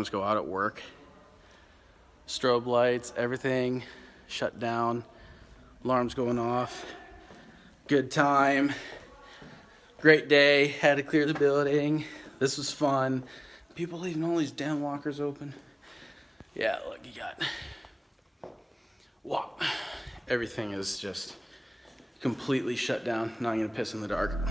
alarms go out at work. Strobe lights, everything shut down. Alarms going off. Good time. Great day. Had to clear the building. This was fun. People leaving all these damn lockers open. Yeah, look, you got. Wow. Everything is just completely shut down. Now I'm gonna piss in the dark.